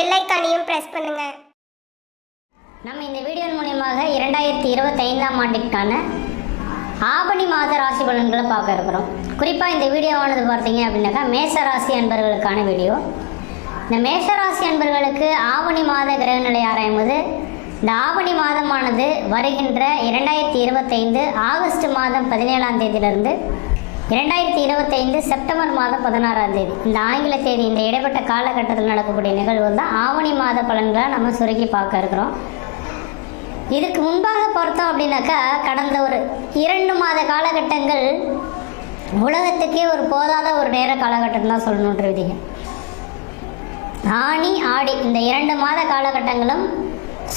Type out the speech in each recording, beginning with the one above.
bell ஐக்கானையும் press பண்ணுங்க நம்ம இந்த வீடியோ மூலியமாக இரண்டாயிரத்தி இருபத்தைந்தாம் ஆண்டிற்கான ஆவணி மாத ராசி பலன்களை பார்க்க இருக்கிறோம் குறிப்பாக இந்த வீடியோவானது பார்த்தீங்க அப்படின்னாக்கா மேச ராசி அன்பர்களுக்கான வீடியோ இந்த மேஷ ராசி அன்பர்களுக்கு ஆவணி மாத கிரகநிலை ஆராயும்போது இந்த ஆவணி மாதமானது வருகின்ற இரண்டாயிரத்தி இருபத்தைந்து ஆகஸ்ட் மாதம் பதினேழாம் தேதியிலிருந்து இரண்டாயிரத்தி இருபத்தைந்து செப்டம்பர் மாதம் பதினாறாம் தேதி இந்த ஆங்கில தேதி இந்த இடைப்பட்ட காலகட்டத்தில் நடக்கக்கூடிய நிகழ்வு தான் ஆவணி மாத பலன்களை நம்ம சுருக்கி பார்க்க இருக்கிறோம் இதுக்கு முன்பாக பார்த்தோம் அப்படின்னாக்கா கடந்த ஒரு இரண்டு மாத காலகட்டங்கள் உலகத்துக்கே ஒரு போதாத ஒரு நேர காலகட்டம் தான் சொல்லணுன்றவிதிங்க ஆணி ஆடி இந்த இரண்டு மாத காலகட்டங்களும்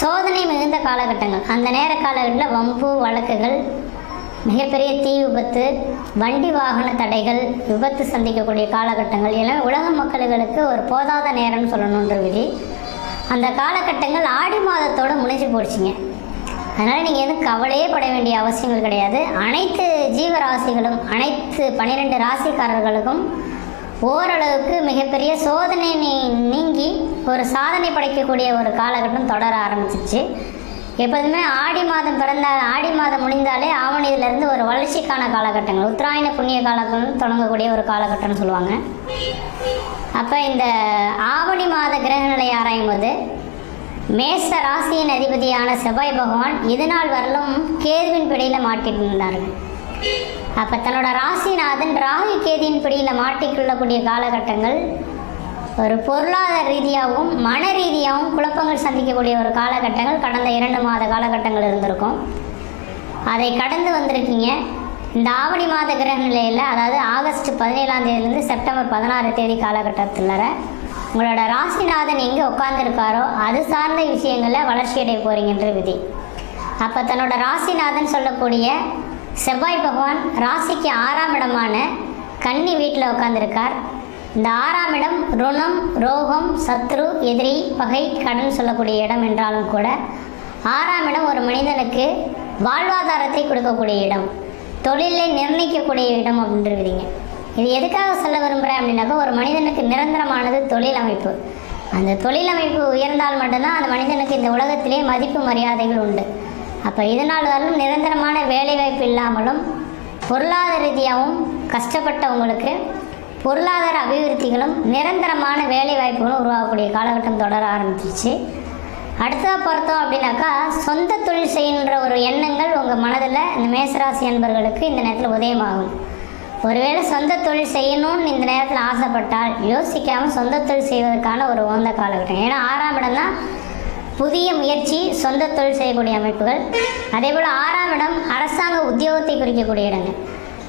சோதனை மிகுந்த காலகட்டங்கள் அந்த நேர காலகட்டத்தில் வம்பு வழக்குகள் மிகப்பெரிய தீ விபத்து வண்டி வாகன தடைகள் விபத்து சந்திக்கக்கூடிய காலகட்டங்கள் எல்லாம் உலக மக்களுக்கு ஒரு போதாத நேரம்னு சொல்லணுன்ற விதி அந்த காலகட்டங்கள் ஆடி மாதத்தோடு முடிஞ்சு போடுச்சிங்க அதனால் நீங்கள் எதுவும் கவலையே பட வேண்டிய அவசியங்கள் கிடையாது அனைத்து ஜீவராசிகளும் அனைத்து பன்னிரெண்டு ராசிக்காரர்களுக்கும் ஓரளவுக்கு மிகப்பெரிய சோதனை நீங்கி ஒரு சாதனை படைக்கக்கூடிய ஒரு காலகட்டம் தொடர ஆரம்பிச்சிச்சு எப்போதுமே ஆடி மாதம் பிறந்த ஆடி மாதம் முடிந்தாலே ஆவணியிலேருந்து ஒரு வளர்ச்சிக்கான காலகட்டங்கள் உத்தராயண புண்ணிய காலங்கள் தொடங்கக்கூடிய ஒரு காலகட்டம்னு சொல்லுவாங்க அப்போ இந்த ஆவணி மாத கிரகநிலை ஆராயும் போது மேச ராசியின் அதிபதியான செவ்வாய் பகவான் இதனால் வரலும் கேதுவின் பிடியில் மாட்டிட்டு இருந்தார்கள் அப்போ தன்னோட ராசிநாதன் ராகு கேதியின் பிடியில் மாட்டிக்கொள்ளக்கூடிய காலகட்டங்கள் ஒரு பொருளாதார ரீதியாகவும் மன ரீதியாகவும் குழப்பங்கள் சந்திக்கக்கூடிய ஒரு காலகட்டங்கள் கடந்த இரண்டு மாத காலகட்டங்கள் இருந்திருக்கும் அதை கடந்து வந்திருக்கீங்க இந்த ஆவணி மாத கிரக நிலையில் அதாவது ஆகஸ்ட் பதினேழாம் தேதியிலேருந்து செப்டம்பர் பதினாறு தேதி காலகட்டத்தில் உங்களோட ராசிநாதன் எங்கே உட்காந்துருக்காரோ அது சார்ந்த விஷயங்களில் வளர்ச்சி அடைய போகிறீங்கன்ற விதி அப்போ தன்னோட ராசிநாதன் சொல்லக்கூடிய செவ்வாய் பகவான் ராசிக்கு ஆறாம் இடமான கன்னி வீட்டில் உட்காந்துருக்கார் இந்த ஆறாம் இடம் ருணம் ரோகம் சத்ரு எதிரி பகை கடன் சொல்லக்கூடிய இடம் என்றாலும் கூட ஆறாம் இடம் ஒரு மனிதனுக்கு வாழ்வாதாரத்தை கொடுக்கக்கூடிய இடம் தொழிலை நிர்ணயிக்கக்கூடிய இடம் அப்படின்றீங்க இது எதுக்காக சொல்ல விரும்புகிறேன் அப்படின்னாக்கா ஒரு மனிதனுக்கு நிரந்தரமானது தொழில் அமைப்பு அந்த தொழில் அமைப்பு உயர்ந்தால் மட்டும்தான் அந்த மனிதனுக்கு இந்த உலகத்திலே மதிப்பு மரியாதைகள் உண்டு அப்போ இதனால் வரலும் நிரந்தரமான வேலைவாய்ப்பு இல்லாமலும் பொருளாதார ரீதியாகவும் கஷ்டப்பட்டவங்களுக்கு பொருளாதார அபிவிருத்திகளும் நிரந்தரமான வேலைவாய்ப்புகளும் உருவாகக்கூடிய காலகட்டம் தொடர ஆரம்பிச்சிருச்சு அடுத்ததாக பார்த்தோம் அப்படின்னாக்கா சொந்த தொழில் செய்கின்ற ஒரு எண்ணங்கள் உங்கள் மனதில் இந்த மேசராசி அன்பர்களுக்கு இந்த நேரத்தில் உதயமாகும் ஒருவேளை சொந்த தொழில் செய்யணும்னு இந்த நேரத்தில் ஆசைப்பட்டால் யோசிக்காமல் சொந்த தொழில் செய்வதற்கான ஒரு உகந்த காலகட்டம் ஏன்னா ஆறாம் இடம் தான் புதிய முயற்சி சொந்த தொழில் செய்யக்கூடிய அமைப்புகள் அதே போல் ஆறாம் இடம் அரசாங்க உத்தியோகத்தை குறிக்கக்கூடிய இடங்கள்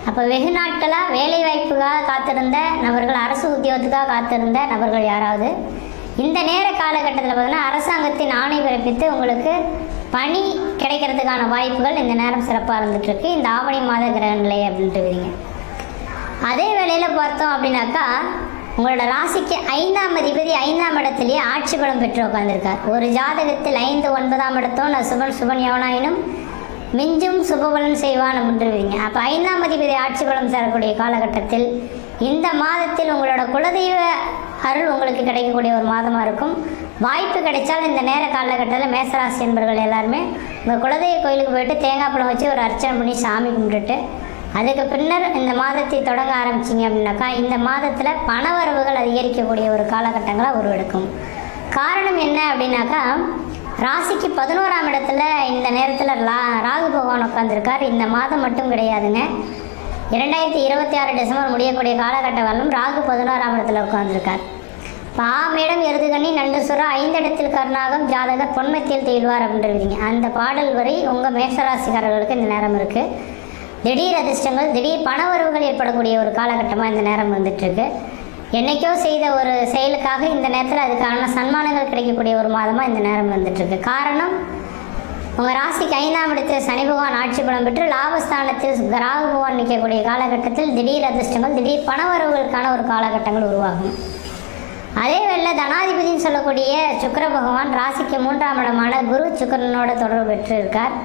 அப்போ வெகு நாட்களாக வேலை வாய்ப்புக்காக காத்திருந்த நபர்கள் அரசு உத்தியோகத்துக்காக காத்திருந்த நபர்கள் யாராவது இந்த நேர காலகட்டத்தில் பார்த்தீங்கன்னா அரசாங்கத்தின் ஆணை பிறப்பித்து உங்களுக்கு பணி கிடைக்கிறதுக்கான வாய்ப்புகள் இந்த நேரம் சிறப்பாக இருந்துகிட்ருக்கு இந்த ஆவணி மாத கிரக நிலை அப்படின்ட்டு அதே வேளையில் பார்த்தோம் அப்படின்னாக்கா உங்களோட ராசிக்கு ஐந்தாம் அதிபதி ஐந்தாம் இடத்துலேயே ஆட்சி பலம் பெற்று உட்காந்துருக்கார் ஒரு ஜாதகத்தில் ஐந்து ஒன்பதாம் இடத்தோன்னு நான் சுபன் சுபன் யவனாயினும் மிஞ்சும் சுபபலன் செய்வான் அப்படின்றீங்க அப்போ ஐந்தாம் அதிபதி ஆட்சி பலம் சேரக்கூடிய காலகட்டத்தில் இந்த மாதத்தில் உங்களோட குலதெய்வ அருள் உங்களுக்கு கிடைக்கக்கூடிய ஒரு மாதமாக இருக்கும் வாய்ப்பு கிடைச்சால் இந்த நேர காலகட்டத்தில் மேசராசி என்பர்கள் எல்லாருமே உங்கள் குலதெய்வ கோயிலுக்கு போயிட்டு தேங்காய் பழம் வச்சு ஒரு அர்ச்சனை பண்ணி சாமி கும்பிட்டுட்டு அதுக்கு பின்னர் இந்த மாதத்தை தொடங்க ஆரம்பிச்சிங்க அப்படின்னாக்கா இந்த மாதத்தில் பணவரவுகள் அதிகரிக்கக்கூடிய ஒரு காலகட்டங்களாக உருவெடுக்கும் காரணம் என்ன அப்படின்னாக்கா ராசிக்கு பதினோராம் இடத்துல இந்த நேரத்தில் லா ராகு பகவான் உட்காந்துருக்கார் இந்த மாதம் மட்டும் கிடையாதுங்க இரண்டாயிரத்தி இருபத்தி ஆறு டிசம்பர் முடியக்கூடிய காலகட்ட வரலும் ராகு பதினோராம் இடத்துல உட்காந்துருக்கார் பாமிடம் எருதுகண்ணி நண்டு சுரா ஐந்திடத்தில் கருணாகம் ஜாதகர் பொன்மத்தியில் தேடுவார் அப்படின்றீங்க அந்த பாடல் வரை உங்கள் மேஷராசிக்காரர்களுக்கு இந்த நேரம் இருக்குது திடீர் அதிர்ஷ்டங்கள் திடீர் பண உறவுகள் ஏற்படக்கூடிய ஒரு காலகட்டமாக இந்த நேரம் வந்துட்டுருக்கு என்னைக்கோ செய்த ஒரு செயலுக்காக இந்த நேரத்தில் அதுக்கான சன்மானங்கள் கிடைக்கக்கூடிய ஒரு மாதமாக இந்த நேரம் வந்துட்டுருக்கு காரணம் உங்கள் ராசிக்கு ஐந்தாம் இடத்தில் சனி பகவான் ஆட்சி பலம் பெற்று லாபஸ்தானத்தில் ராகு பகவான் நிற்கக்கூடிய காலகட்டத்தில் திடீர் அதிர்ஷ்டங்கள் திடீர் பணவரவுகளுக்கான ஒரு காலகட்டங்கள் உருவாகும் அதே வேளை தனாதிபதினு சொல்லக்கூடிய சுக்கர பகவான் ராசிக்கு மூன்றாம் இடமான குரு சுக்கரனோட தொடர்பு பெற்று இருக்கார்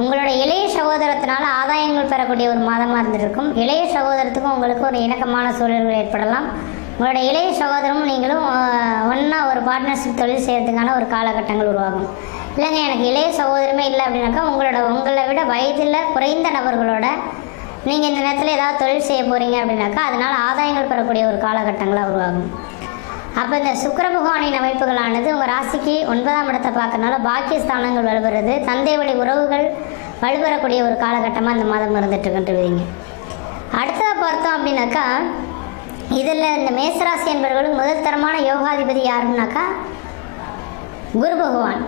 உங்களோட இளைய சகோதரத்தினால ஆதாயங்கள் பெறக்கூடிய ஒரு மாதமாக இருந்திருக்கும் இளைய சகோதரத்துக்கும் உங்களுக்கு ஒரு இணக்கமான சூழல்கள் ஏற்படலாம் உங்களோட இளைய சகோதரமும் நீங்களும் ஒன்றா ஒரு பார்ட்னர்ஷிப் தொழில் செய்கிறதுக்கான ஒரு காலகட்டங்கள் உருவாகும் இல்லைங்க எனக்கு இளைய சகோதரமே இல்லை அப்படின்னாக்கா உங்களோட உங்களை விட வயதில் குறைந்த நபர்களோட நீங்கள் இந்த நேரத்தில் ஏதாவது தொழில் செய்ய போகிறீங்க அப்படின்னாக்கா அதனால் ஆதாயங்கள் பெறக்கூடிய ஒரு காலகட்டங்களாக உருவாகும் அப்போ இந்த சுக்கர பகவானின் அமைப்புகளானது உங்கள் ராசிக்கு ஒன்பதாம் இடத்தை பார்க்கறனால பாக்கியஸ்தானங்கள் வலுபெறது தந்தை வழி உறவுகள் வலுபெறக்கூடிய ஒரு காலகட்டமாக இந்த மாதம் இருந்துட்டுருக்குன்றீங்க அடுத்ததை பார்த்தோம் அப்படின்னாக்கா இதில் இந்த மேசராசி என்பவர்களுக்கு முதல் தரமான யோகாதிபதி யாருன்னாக்கா குரு பகவான்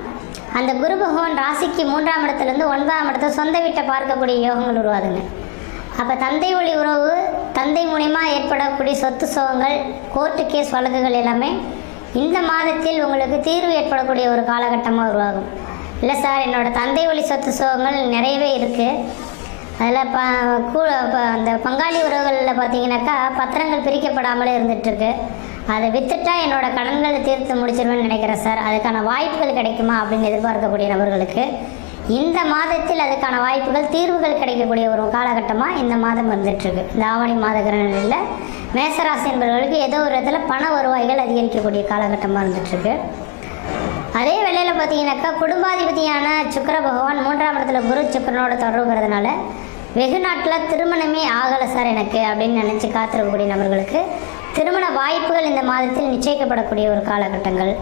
அந்த குரு பகவான் ராசிக்கு மூன்றாம் இடத்துலேருந்து ஒன்பதாம் இடத்தை சொந்த வீட்டை பார்க்கக்கூடிய யோகங்கள் உருவாதுங்க அப்போ தந்தை ஒளி உறவு தந்தை மூலிமா ஏற்படக்கூடிய சொத்து சோகங்கள் கோர்ட்டு கேஸ் வழக்குகள் எல்லாமே இந்த மாதத்தில் உங்களுக்கு தீர்வு ஏற்படக்கூடிய ஒரு காலகட்டமாக உருவாகும் இல்லை சார் என்னோடய தந்தை வழி சொத்து சோகங்கள் நிறையவே இருக்குது அதில் ப கூ அந்த பங்காளி உறவுகளில் பார்த்தீங்கன்னாக்கா பத்திரங்கள் பிரிக்கப்படாமலே இருந்துகிட்ருக்கு அதை விற்றுட்டா என்னோடய கடன்களை தீர்த்து முடிச்சிருவேன்னு நினைக்கிறேன் சார் அதுக்கான வாய்ப்புகள் கிடைக்குமா அப்படின்னு எதிர்பார்க்கக்கூடிய நபர்களுக்கு இந்த மாதத்தில் அதுக்கான வாய்ப்புகள் தீர்வுகள் கிடைக்கக்கூடிய ஒரு காலகட்டமாக இந்த மாதம் வந்துட்டுருக்கு இந்த ஆவணி மாத கிரகங்களில் மேசராசி என்பவர்களுக்கு ஏதோ ஒரு இடத்துல பண வருவாய்கள் அதிகரிக்கக்கூடிய காலகட்டமாக இருந்துட்டுருக்கு அதே வேளையில் பார்த்தீங்கன்னாக்கா குடும்பாதிபதியான சுக்கர பகவான் மூன்றாம் இடத்துல குரு சுக்கரனோட தொடர்புங்கிறதுனால வெகு நாட்டில் திருமணமே ஆகலை சார் எனக்கு அப்படின்னு நினச்சி காத்திருக்கக்கூடிய நபர்களுக்கு திருமண வாய்ப்புகள் இந்த மாதத்தில் நிச்சயிக்கப்படக்கூடிய ஒரு காலகட்டங்கள்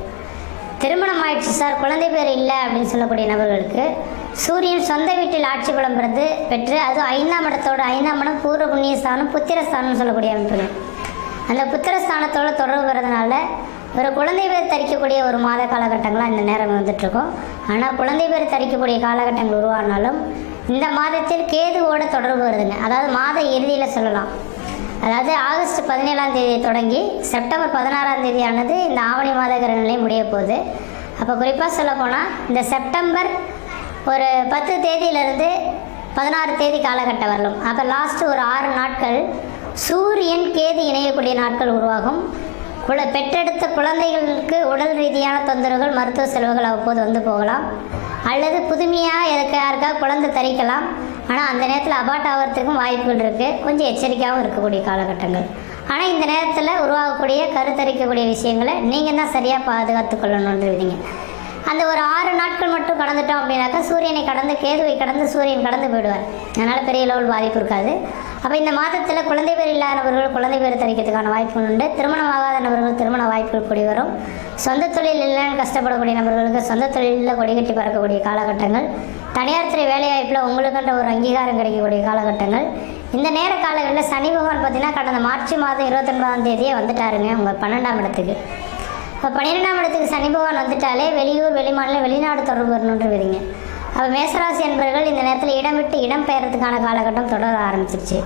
திருமணம் ஆயிடுச்சு சார் குழந்தை பேர் இல்லை அப்படின்னு சொல்லக்கூடிய நபர்களுக்கு சூரியன் சொந்த வீட்டில் ஆட்சி பலம் பிறந்து பெற்று அதுவும் ஐந்தாம் இடத்தோட ஐந்தாம் இடம் பூர்வ புண்ணியஸ்தானம் புத்திரஸ்தானம்னு சொல்லக்கூடிய அமைப்புகள் அந்த புத்திரஸ்தானத்தோட தொடர்பு வரதுனால ஒரு குழந்தை பேர் தரிக்கக்கூடிய ஒரு மாத காலகட்டங்களாக இந்த நேரம் வந்துட்டுருக்கோம் ஆனால் குழந்தை பேர் தரிக்கக்கூடிய காலகட்டங்கள் உருவானாலும் இந்த மாதத்தில் கேதுவோட தொடர்பு வருதுங்க அதாவது மாத இறுதியில் சொல்லலாம் அதாவது ஆகஸ்ட் பதினேழாம் தேதி தொடங்கி செப்டம்பர் பதினாறாம் தேதியானது இந்த ஆவணி மாத கிரக முடிய போகுது அப்போ குறிப்பாக சொல்லப்போனால் இந்த செப்டம்பர் ஒரு பத்து தேதியிலிருந்து பதினாறு தேதி காலகட்டம் வரலும் அப்போ லாஸ்ட்டு ஒரு ஆறு நாட்கள் சூரியன் கேது இணையக்கூடிய நாட்கள் உருவாகும் குல பெற்றெடுத்த குழந்தைகளுக்கு உடல் ரீதியான தொந்தரவுகள் மருத்துவ செலவுகள் அவ்வப்போது வந்து போகலாம் அல்லது புதுமையாக எதுக்கு இருக்கா குழந்தை தரிக்கலாம் ஆனால் அந்த நேரத்தில் அபார்ட் ஆகிறதுக்கும் வாய்ப்புகள் இருக்குது கொஞ்சம் எச்சரிக்கையாகவும் இருக்கக்கூடிய காலகட்டங்கள் ஆனால் இந்த நேரத்தில் உருவாகக்கூடிய கருத்தரிக்கக்கூடிய விஷயங்களை நீங்கள் தான் சரியாக பாதுகாத்து கொள்ளணுன்றீங்க அந்த ஒரு ஆறு நாட்கள் மட்டும் கடந்துட்டோம் அப்படின்னாக்கா சூரியனை கடந்து கேதுவை கடந்து சூரியன் கடந்து போயிடுவார் அதனால் பெரிய லெவல் பாதிப்பு இருக்காது அப்போ இந்த மாதத்தில் குழந்தை பேர் இல்லாத நபர்கள் குழந்தை பேர் தணிக்கிறதுக்கான வாய்ப்புகள் உண்டு திருமணம் ஆகாத நபர்கள் திருமண வாய்ப்புகள் கூடி வரும் சொந்த தொழில் இல்லைன்னு கஷ்டப்படக்கூடிய நபர்களுக்கு சொந்த தொழிலில் கொடிகட்டி பறக்கக்கூடிய காலகட்டங்கள் தனியார் துறை வேலைவாய்ப்பில் உங்களுக்குன்ற ஒரு அங்கீகாரம் கிடைக்கக்கூடிய காலகட்டங்கள் இந்த நேர காலங்களில் சனி பகவான் பார்த்திங்கன்னா கடந்த மார்ச் மாதம் இருபத்தொன்பதாம் தேதியே வந்துட்டாருங்க உங்கள் பன்னெண்டாம் இடத்துக்கு இப்போ பன்னிரெண்டாம் இடத்துக்கு சனி பகவான் வந்துட்டாலே வெளியூர் வெளிமாநிலம் வெளிநாடு தொடர்பு வரணுன்றது அப்போ மேசராசி என்பவர்கள் இந்த நேரத்தில் இடம் விட்டு இடம் பெயர்றதுக்கான காலகட்டம் தொடர ஆரம்பிச்சிருச்சு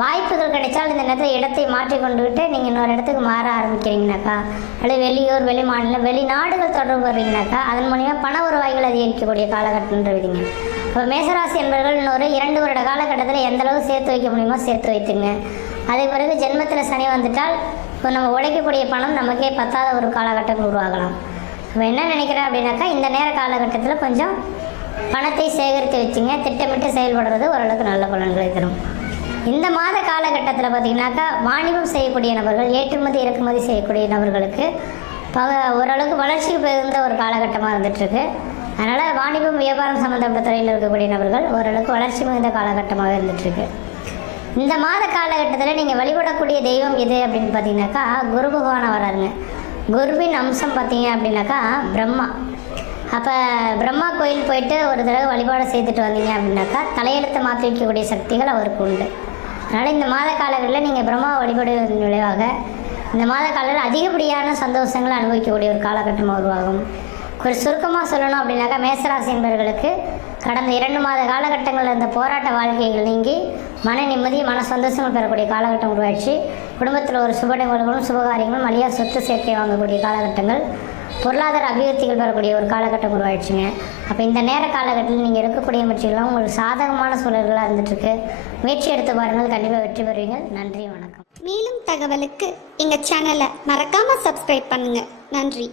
வாய்ப்புகள் கிடைச்சால் இந்த நேரத்தில் இடத்தை மாற்றி கொண்டு விட்டு நீங்கள் இன்னொரு இடத்துக்கு மாற ஆரம்பிக்கிறீங்கனாக்கா அல்லது வெளியூர் வெளி மாநிலம் வெளிநாடுகள் தொடர்பு வர்றீங்கனாக்கா அதன் மூலியமாக பண வருவாய்கள் அதிகரிக்கக்கூடிய காலகட்டம்ன்றவிங்க இப்போ மேசராசி என்பவர்கள் இன்னொரு இரண்டு வருட காலகட்டத்தில் எந்தளவு சேர்த்து வைக்க முடியுமோ சேர்த்து வைத்துங்க அதே பிறகு ஜென்மத்தில் சனி வந்துட்டால் இப்போ நம்ம உழைக்கக்கூடிய பணம் நமக்கே பத்தாத ஒரு காலகட்டம் உருவாகலாம் இப்போ என்ன நினைக்கிறேன் அப்படின்னாக்கா இந்த நேர காலகட்டத்தில் கொஞ்சம் பணத்தை சேகரித்து வச்சுங்க திட்டமிட்டு செயல்படுறது ஓரளவுக்கு நல்ல பலன்களை தரும் இந்த மாத காலகட்டத்தில் பார்த்திங்கனாக்கா வாணிபம் செய்யக்கூடிய நபர்கள் ஏற்றுமதி இறக்குமதி செய்யக்கூடிய நபர்களுக்கு ப ஓரளவுக்கு வளர்ச்சி பெருந்த ஒரு காலகட்டமாக இருந்துகிட்ருக்கு அதனால் வாணிபம் வியாபாரம் சம்மந்தப்பட்ட துறையில் இருக்கக்கூடிய நபர்கள் ஓரளவுக்கு வளர்ச்சி மிகுந்த காலகட்டமாக இருந்துகிட்ருக்கு இந்த மாத காலகட்டத்தில் நீங்கள் வழிபடக்கூடிய தெய்வம் எது அப்படின்னு பார்த்தீங்கன்னாக்கா குரு பகவானை வராருங்க குருவின் அம்சம் பார்த்தீங்க அப்படின்னாக்கா பிரம்மா அப்போ பிரம்மா கோயில் போயிட்டு ஒரு தடவை வழிபாடு செய்துட்டு வந்தீங்க அப்படின்னாக்கா தலையெழுத்தை மாற்றி வைக்கக்கூடிய சக்திகள் அவருக்கு உண்டு அதனால் இந்த மாத காலங்களில் நீங்கள் பிரம்மா வழிபடுவதன் விளைவாக இந்த மாத காலத்தில் அதிகப்படியான சந்தோஷங்களை அனுபவிக்கக்கூடிய ஒரு காலகட்டம் உருவாகும் ஒரு சுருக்கமாக சொல்லணும் அப்படின்னாக்கா மேசராசி என்பவர்களுக்கு கடந்த இரண்டு மாத காலகட்டங்களில் இருந்த போராட்ட வாழ்க்கைகள் நீங்கி மன நிம்மதி மன சந்தோஷங்கள் பெறக்கூடிய காலகட்டம் உருவாச்சு குடும்பத்தில் ஒரு சுப நிகழ்வுகளும் சுபகாரியங்களும் வழியாக சொத்து சேர்க்கை வாங்கக்கூடிய காலகட்டங்கள் பொருளாதார அபிவிருத்திகள் வரக்கூடிய ஒரு காலகட்டம் உருவாயிடுச்சுங்க அப்போ இந்த நேர காலகட்டத்தில் நீங்கள் எடுக்கக்கூடிய முயற்சிகளும் உங்களுக்கு சாதகமான சூழல்களாக இருந்துட்டுருக்கு முயற்சி எடுத்து பாருங்கள் கண்டிப்பாக வெற்றி பெறுவீங்க நன்றி வணக்கம் மேலும் தகவலுக்கு எங்கள் சேனலை மறக்காமல் சப்ஸ்கிரைப் பண்ணுங்கள் நன்றி